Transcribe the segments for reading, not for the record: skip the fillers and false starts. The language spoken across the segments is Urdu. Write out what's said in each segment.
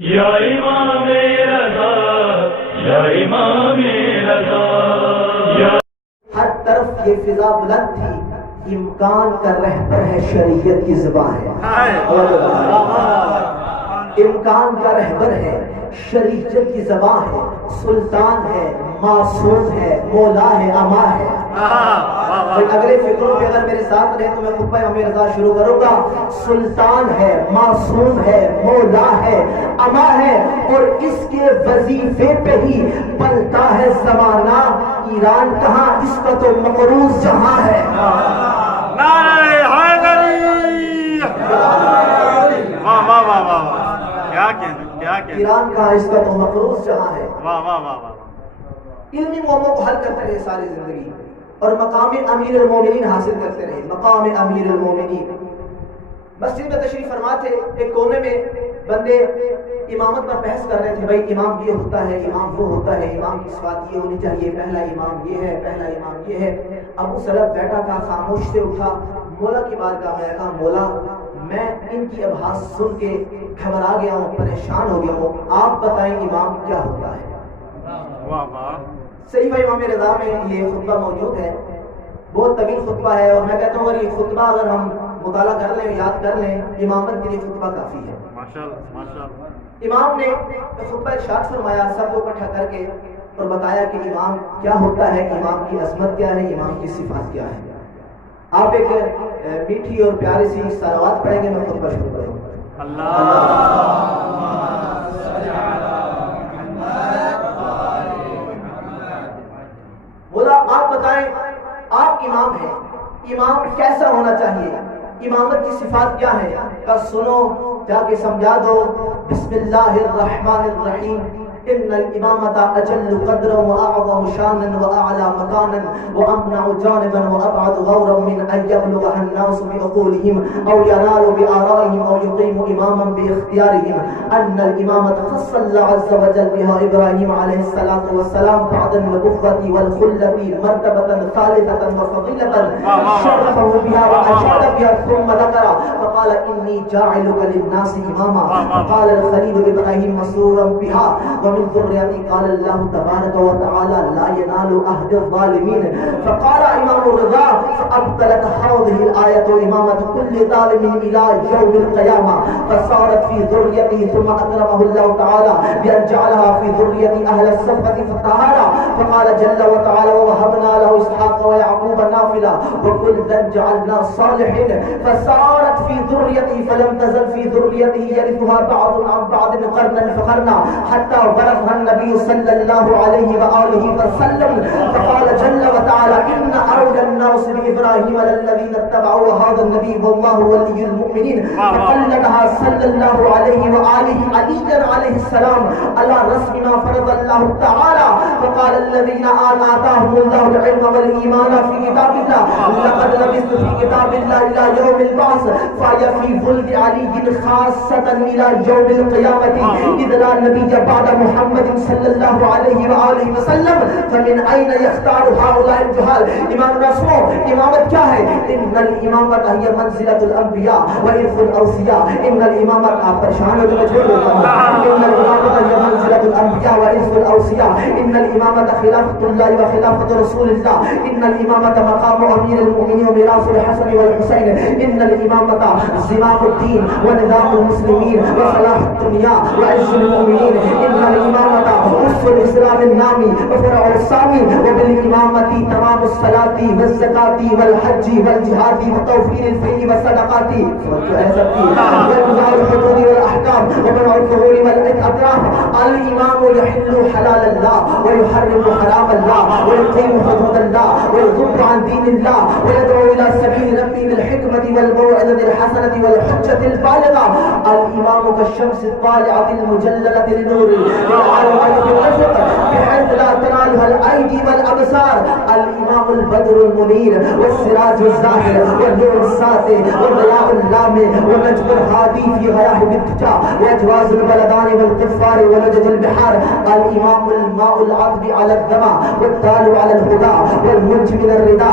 یا امام رضا، یا امام رضا، ہر طرف یہ فضا بلند تھی، امکان کا رہبر ہے، شریعت کی زبان ہے، امکان کا رہبر ہے، شریعت کی زبان ہے، سلطان ہے، معصوم ہے، مولا ہے، اما ہے۔ اگلے فکروں پہ اگر میرے ساتھ رہے تو میں خطبہ امام رضا شروع کروں گا۔ سلطان ہے، معصوم ہے، مولا ہے، اما ہے، اور اس کے وظیفے پہ ہی پلتا ہے زمانہ۔ ایران کہاں، اس کا تو مقروض جہاں ہے۔ نعرہ حیدری! واہ واہ واہ واہ، کیا کہنا، کیا کہنا، ایران کہاں، اس کا تو مقروض جہاں ہے۔ واہ واہ واہ واہ، علمی معاملوں کو حل کرتے رہے ساری زندگی، اور مقام امیر المومنین حاصل کرتے رہے، مقام امیر المومنین۔ مسجد میں تشریف فرما تھے، ایک کونے میں بندے امامت پر بحث کر رہے تھے، بھائی امام یہ ہوتا ہے، امام وہ ہوتا ہے، امام کی صفات یہ ہونی چاہیے، پہلا امام یہ ہے، پہلا امام یہ ہے۔ ابو سلف بیٹھا تھا، خاموش سے اٹھا، مولا کی بارگاہ میں کہا، مولا میں ان کی ابحاث سن کے گھبرا گیا ہوں، پریشان ہو گیا ہوں، آپ بتائیں امام کیا ہوتا ہے۔ واہ واہ، صحیفہ امام رضا میں یہ خطبہ موجود ہے، بہت طویل خطبہ ہے، اور میں کہتا ہوں اگر یہ خطبہ اگر ہم مطالعہ کر لیں، یاد کر لیں، امامت کے لیے خطبہ کافی ہے۔ ماشاءاللہ ماشاءاللہ۔ امام نے خطبہ ارشاد فرمایا سب کو اکٹھا کر کے، اور بتایا کہ امام کیا ہوتا ہے، امام کی عظمت کیا ہے، امام کی صفات کیا ہے۔ آپ ایک میٹھی اور پیاری سی صلوات پڑھیں گے، میں خطبہ شروع کروں گا۔ بولا آپ بتائیں، آپ امام ہیں، امام کیسا ہونا چاہیے، امامت کی صفات کیا ہے؟ کہا سنو، جا کے سمجھا دو۔ بسم اللہ الرحمن الرحیم، ان الامامۃ اجل قدرا واعظم شانا واعلی مکانا وامنع جانبا وابعد غورا من ان يبلغها الناس بعقولهم او ينالوا بآرائهم او يقيموا اماما باختيارهم، ان الامامۃ خص الله عز وجل بها ابراهيم عليه الصلاة والسلام بعد النبوة والخلة مرتبة ثالثة وفضيلة شرفه بها واشاد بها، ثم ذكر فقال اني جاعلك للناس اماما، فقال الخليل ابراهيم مسرورا بها ومن ذريتي، قال الله تبارك وتعالى لا ينال عهد الظالمين، فقال امام الرضا فابطلت هذه الآية امامة كل ظالم الى يوم القيامة، فصارت في ذريته، ثم اكرمه الله تعالى بان جعلها في ذرية اهل الصفة فطهارا، فقال جل وتعالى ووهبنا له اسحاق ويعقوب نافلة وكلا جعلنا صالحين، فصارت في ذريته، فلم تزل في ذريته يرثها بعض عن بعض قرنا فقرنا حتى ورثها النبي صلى الله عليه وآله وسلم، فقال جل وتعالى إن أولى الناس بإبراهيم للذين اتبعوا هذا النبي والله ولي المؤمنين، فقلدها صلى الله عليه وآله عليا عليه السلام على رسم ما فرض الله تعالى، فقال الذين آتاهم الله العلم والإيمان في كتاب الله لقد لبثت في كتاب الله إلى يوم البعث، فهي في ولد علي خاصة إلى يوم القيامة، إذ لا نبي بعد محمد صلی اللہ علیہ وآلہ وسلم، فمن این یختار هؤلاء الجہال۔ امام رسول امامت کیا ہے؟ ان الامامت ہی منزلۃ الانبیاء وارث الاوصیاء، ان الامامت، آپ پریشان ہو تو میں چھوڑ دیتا ہوں، ان الامامت ہی منزلۃ الانبیاء وارث الاوصیاء، ان الامامت خلافۃ اللہ وخلافۃ رسول اللہ، ان الامامت مقام امیر المؤمنین ومیراث الحسن والحسین، ان الامامت زمام الدین ونظام المسلمین وصلاح الدنیا وعز المؤمنین، ان الامامت اس الاسلام النامی وفرع السامی، وبالامامت تمام الصلاة والزکاة والحج والجہاد وتوفیر الفیء والصدقات وإقضاء الحدود والأحكام ومنع الظهور والإطراف، الإمام يحل حلال الله ويحرم حرام الله ويقيم حدود الله ويضب عن دين الله ويدعو إلى سبيل ربه بالحكمة والموعظة الحسنة والحجة البالغة، الإمام كالشمس الطالعة المجللة لنور العالمين في الأفق بحيث لا تنالها الأيدي والأبصار، الإمام البدر المنير والسراج الزاهر والنور الساطع والضياء اللامع والنجم الهادي في غياهب الدجى وأجواز البلدان والقفار ونجم ويموج البحار الإمام الماء العذب على الدمى والدال على الهدى والمنج من الردى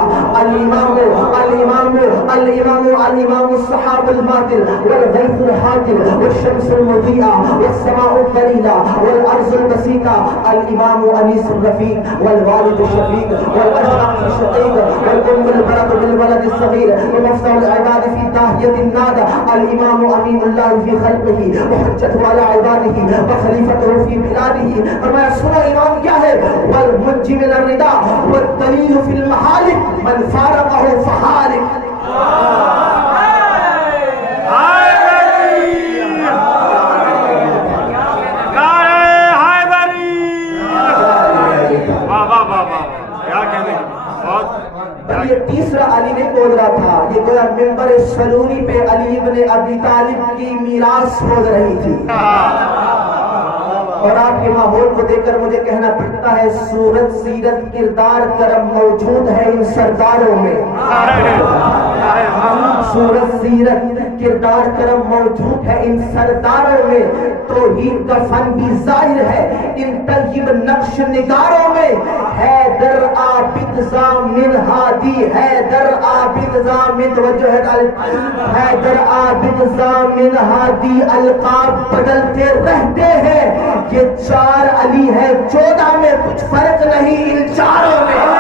الإمام الصحاب الماطر والغيث الحاطر والشمس المضيئة والسماء الظليلة والأرض البسيطة الإمام أنيس الرفيق والوالد الشفيق والأشرف الشقيق والأم البرد بالولد الصغير ومفتاح العباد في داهية النادى الإمام أمين الله في خلقه وحجته على عباده وخليفته في بلاده. فرمایا سنو امام کیا ہے؟ والمنجی من الردى والدلیل فی المحالک من فارقه فحالک. یہ تیسرا علی نہیں بول رہا تھا، یہ گویا منبر سلوری پہ علی ابن ابی طالب کی میراث بول رہی تھی. اور آپ کے ماحول کو دیکھ کر مجھے کہنا پڑتا ہے صورت سیرت کردار کرم موجود ہے ان سرداروں میں. صورت سیرت کردار کرم موجود ہے ان سرداروں میں. توحید کا فن بھی ظاہر ہے ان طیب نقش نگاروں میں. حیدر عابد ضامن ہادی حیدر عابد ضامن حیدر عابد ضامن ہادی القاب بدلتے رہتے ہیں. یہ 4 علی ہے 14 میں کچھ فرق نہیں ان چاروں میں.